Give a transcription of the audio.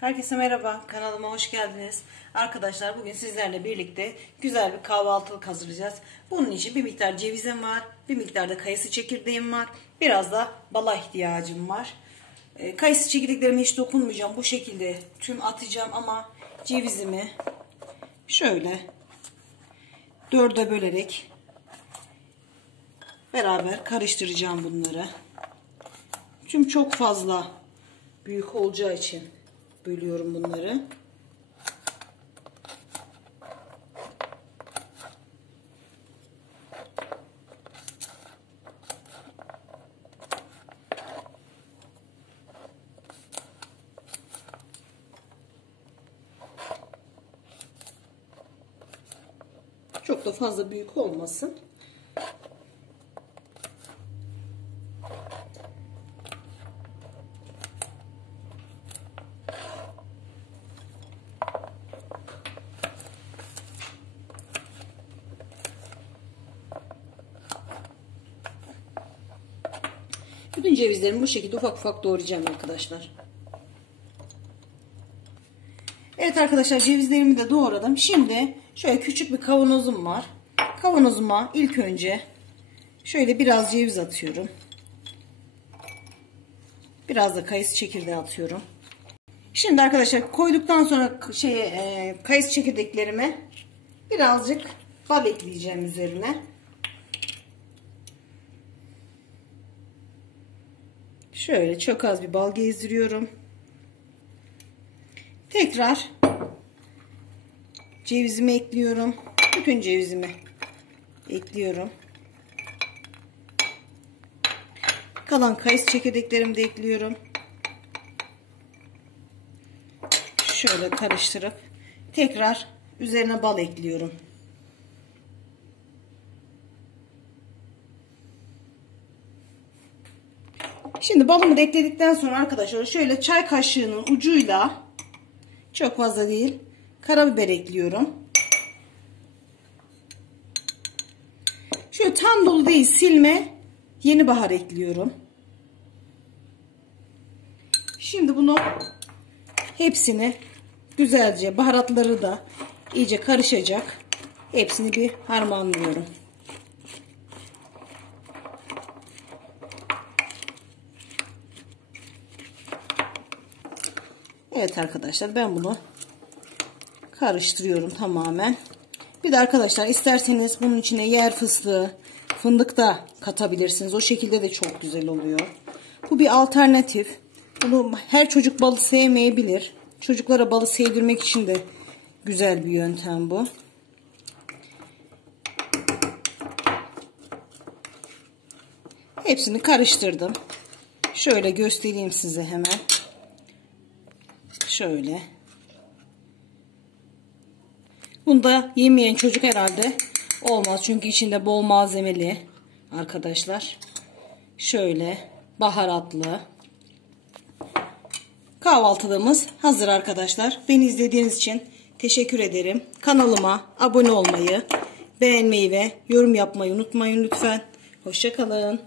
Herkese merhaba, kanalıma hoş geldiniz. Arkadaşlar bugün sizlerle birlikte güzel bir kahvaltılık hazırlayacağız. Bunun için bir miktar cevizim var, bir miktar da kayısı çekirdeğim var, biraz da bala ihtiyacım var. Kayısı çekirdeklerime hiç dokunmayacağım, bu şekilde tüm atacağım ama cevizimi şöyle dörde bölerek beraber karıştıracağım bunları. Tüm çok fazla büyük olacağı için bölüyorum bunları. Çok da fazla büyük olmasın. Bütün cevizlerimi bu şekilde ufak ufak doğrayacağım arkadaşlar. Evet arkadaşlar, cevizlerimi de doğradım. Şimdi şöyle küçük bir kavanozum var. Kavanozuma ilk önce şöyle biraz ceviz atıyorum. Biraz da kayısı çekirdeği atıyorum. Şimdi arkadaşlar koyduktan sonra kayısı çekirdeklerime birazcık bal ekleyeceğim üzerine. Şöyle çok az bir bal gezdiriyorum. Tekrar cevizimi ekliyorum. Bütün cevizimi ekliyorum. Kalan kayısı çekirdeklerimi de ekliyorum. Şöyle karıştırıp tekrar üzerine bal ekliyorum. Şimdi balımı da ekledikten sonra arkadaşlar şöyle çay kaşığının ucuyla, çok fazla değil, karabiber ekliyorum. Şöyle tam dolu değil, silme yeni bahar ekliyorum. Şimdi bunu hepsini güzelce, baharatları da iyice karışacak, hepsini bir harmanlıyorum. Evet arkadaşlar, ben bunu karıştırıyorum tamamen. Bir de arkadaşlar isterseniz bunun içine yer fıstığı, fındık da katabilirsiniz. O şekilde de çok güzel oluyor. Bu bir alternatif. Bunu her çocuk balı sevmeyebilir. Çocuklara balı sevdirmek için de güzel bir yöntem bu. Hepsini karıştırdım. Şöyle göstereyim size hemen. Şöyle. Bunda yemeyen çocuk herhalde olmaz. Çünkü içinde bol malzemeli arkadaşlar. Şöyle baharatlı. Kahvaltılığımız hazır arkadaşlar. Beni izlediğiniz için teşekkür ederim. Kanalıma abone olmayı, beğenmeyi ve yorum yapmayı unutmayın lütfen. Hoşça kalın.